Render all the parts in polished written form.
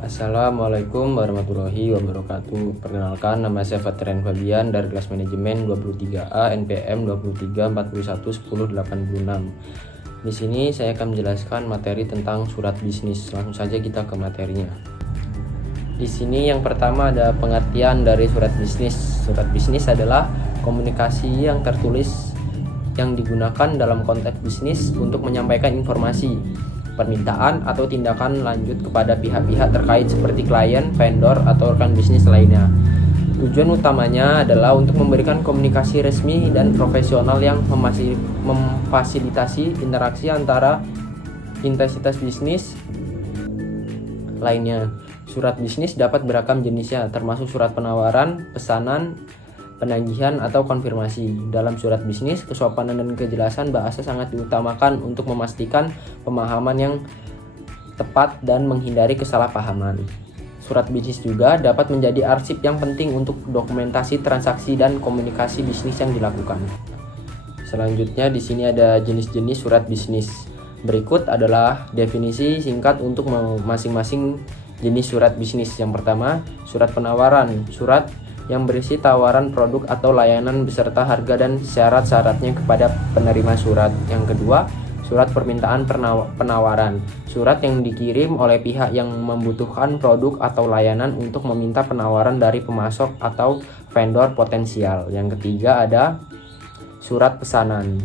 Assalamualaikum warahmatullahi wabarakatuh. Perkenalkan, nama saya Fatrian Fabian dari kelas manajemen 23A NPM 23411086. Di sini saya akan menjelaskan materi tentang surat bisnis. Langsung saja kita ke materinya. Di sini yang pertama ada pengertian dari surat bisnis. Surat bisnis adalah komunikasi yang tertulis yang digunakan dalam konteks bisnis untuk menyampaikan informasi, permintaan atau tindakan lanjut kepada pihak-pihak terkait seperti klien, vendor, atau rekan bisnis lainnya. Tujuan utamanya adalah untuk memberikan komunikasi resmi dan profesional yang memfasilitasi interaksi antara intensitas bisnis lainnya. Surat bisnis dapat beragam jenisnya, termasuk surat penawaran, pesanan, penagihan, atau konfirmasi. Dalam surat bisnis, kesopanan dan kejelasan bahasa sangat diutamakan untuk memastikan pemahaman yang tepat dan menghindari kesalahpahaman. Surat bisnis juga dapat menjadi arsip yang penting untuk dokumentasi transaksi dan komunikasi bisnis yang dilakukan. Selanjutnya di sini ada jenis-jenis surat bisnis. Berikut adalah definisi singkat untuk masing-masing jenis surat bisnis. Yang pertama, surat penawaran, surat yang berisi tawaran produk atau layanan beserta harga dan syarat-syaratnya kepada penerima surat. Yang kedua, surat permintaan penawaran, surat yang dikirim oleh pihak yang membutuhkan produk atau layanan untuk meminta penawaran dari pemasok atau vendor potensial. Yang ketiga ada surat pesanan,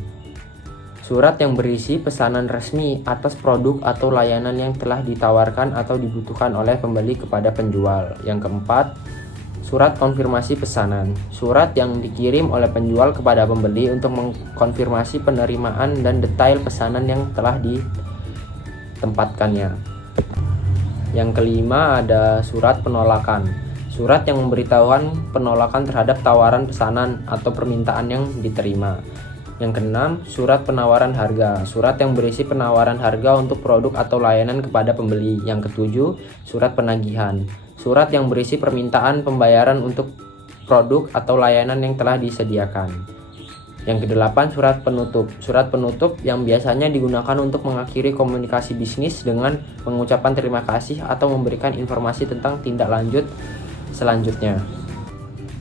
surat yang berisi pesanan resmi atas produk atau layanan yang telah ditawarkan atau dibutuhkan oleh pembeli kepada penjual. Yang keempat, surat konfirmasi pesanan, surat yang dikirim oleh penjual kepada pembeli untuk mengkonfirmasi penerimaan dan detail pesanan yang telah ditempatkannya. Yang kelima ada surat penolakan, surat yang memberitahukan penolakan terhadap tawaran pesanan atau permintaan yang diterima. Yang keenam, surat penawaran harga, surat yang berisi penawaran harga untuk produk atau layanan kepada pembeli. Yang ketujuh, surat penagihan, surat yang berisi permintaan pembayaran untuk produk atau layanan yang telah disediakan. Yang kedelapan, surat penutup, surat penutup yang biasanya digunakan untuk mengakhiri komunikasi bisnis dengan mengucapkan terima kasih atau memberikan informasi tentang tindak lanjut selanjutnya.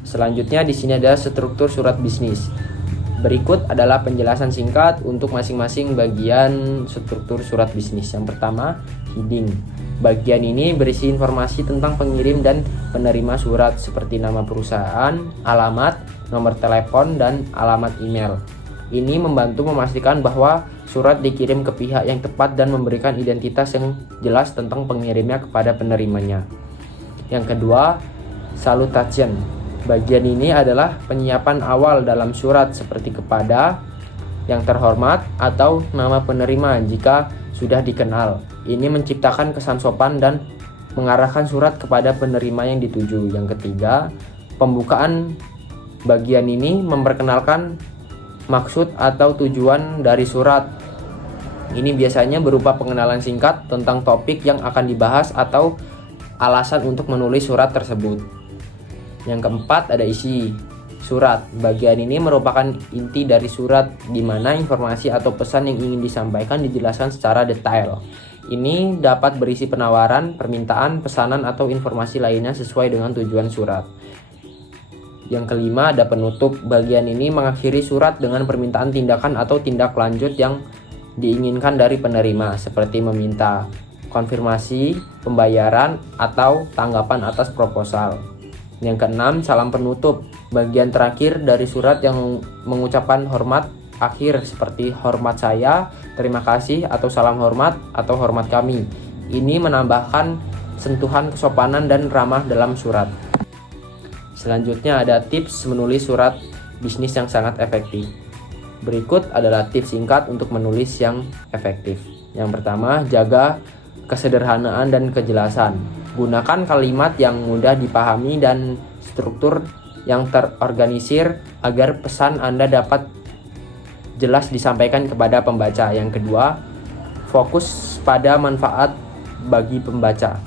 Selanjutnya di sini ada struktur surat bisnis. Berikut adalah penjelasan singkat untuk masing-masing bagian struktur surat bisnis. Yang pertama, heading. Bagian ini berisi informasi tentang pengirim dan penerima surat seperti nama perusahaan, alamat, nomor telepon, dan alamat email. Ini membantu memastikan bahwa surat dikirim ke pihak yang tepat dan memberikan identitas yang jelas tentang pengirimnya kepada penerimanya. Yang kedua, salutation. Bagian ini adalah penyiapan awal dalam surat seperti kepada, yang terhormat, atau nama penerima jika sudah dikenal. Ini menciptakan kesan sopan dan mengarahkan surat kepada penerima yang dituju. Yang ketiga, pembukaan. Bagian ini memperkenalkan maksud atau tujuan dari surat. Ini biasanya berupa pengenalan singkat tentang topik yang akan dibahas atau alasan untuk menulis surat tersebut. Yang keempat ada isi surat. Bagian ini merupakan inti dari surat, di mana informasi atau pesan yang ingin disampaikan dijelaskan secara detail. Ini dapat berisi penawaran, permintaan, pesanan, atau informasi lainnya sesuai dengan tujuan surat. Yang kelima ada penutup. Bagian ini mengakhiri surat dengan permintaan tindakan atau tindak lanjut yang diinginkan dari penerima, seperti meminta konfirmasi, pembayaran, atau tanggapan atas proposal. Yang keenam, salam penutup. Bagian terakhir dari surat yang mengucapkan hormat akhir seperti hormat saya, terima kasih, atau salam hormat, atau hormat kami. Ini menambahkan sentuhan kesopanan dan ramah dalam surat. Selanjutnya ada tips menulis surat bisnis yang sangat efektif. Berikut adalah tips singkat untuk menulis yang efektif. Yang pertama, jaga kesederhanaan dan kejelasan. Gunakan kalimat yang mudah dipahami dan struktur yang terorganisir agar pesan Anda dapat jelas disampaikan kepada pembaca. Yang kedua, fokus pada manfaat bagi pembaca.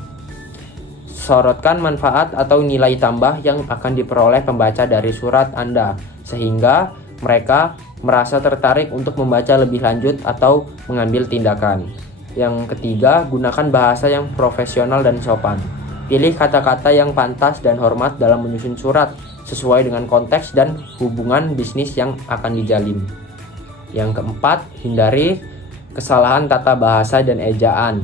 Sorotkan manfaat atau nilai tambah yang akan diperoleh pembaca dari surat Anda, sehingga mereka merasa tertarik untuk membaca lebih lanjut atau mengambil tindakan. Yang ketiga, gunakan bahasa yang profesional dan sopan. Pilih kata-kata yang pantas dan hormat dalam menyusun surat, sesuai dengan konteks dan hubungan bisnis yang akan dijalin. Yang keempat, hindari kesalahan tata bahasa dan ejaan.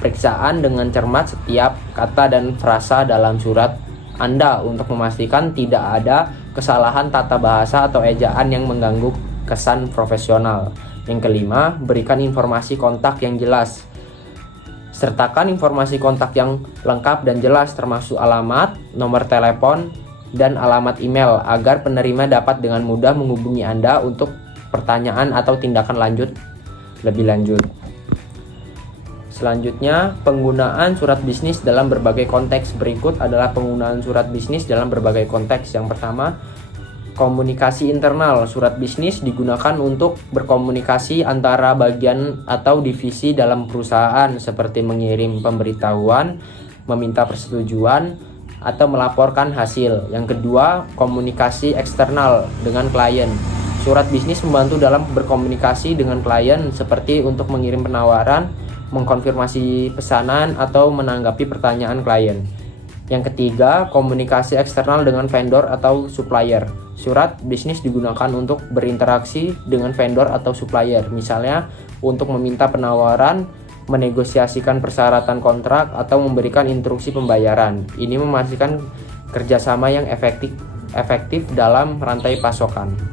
Periksaan dengan cermat setiap kata dan frasa dalam surat Anda untuk memastikan tidak ada kesalahan tata bahasa atau ejaan yang mengganggu kesan profesional. Yang kelima, berikan informasi kontak yang jelas. Sertakan informasi kontak yang lengkap dan jelas termasuk alamat, nomor telepon, dan alamat email agar penerima dapat dengan mudah menghubungi Anda untuk pertanyaan atau tindakan lebih lanjut. Selanjutnya, penggunaan surat bisnis dalam berbagai konteks. Berikut adalah penggunaan surat bisnis dalam berbagai konteks. Yang pertama, komunikasi internal. Surat bisnis digunakan untuk berkomunikasi antara bagian atau divisi dalam perusahaan seperti mengirim pemberitahuan, meminta persetujuan, atau melaporkan hasil. Yang kedua, komunikasi eksternal dengan klien. Surat bisnis membantu dalam berkomunikasi dengan klien seperti untuk mengirim penawaran, mengkonfirmasi pesanan, atau menanggapi pertanyaan klien. Yang ketiga, komunikasi eksternal dengan vendor atau supplier. Surat bisnis digunakan untuk berinteraksi dengan vendor atau supplier, misalnya untuk meminta penawaran, menegosiasikan persyaratan kontrak, atau memberikan instruksi pembayaran. Ini memastikan kerjasama yang efektif dalam rantai pasokan.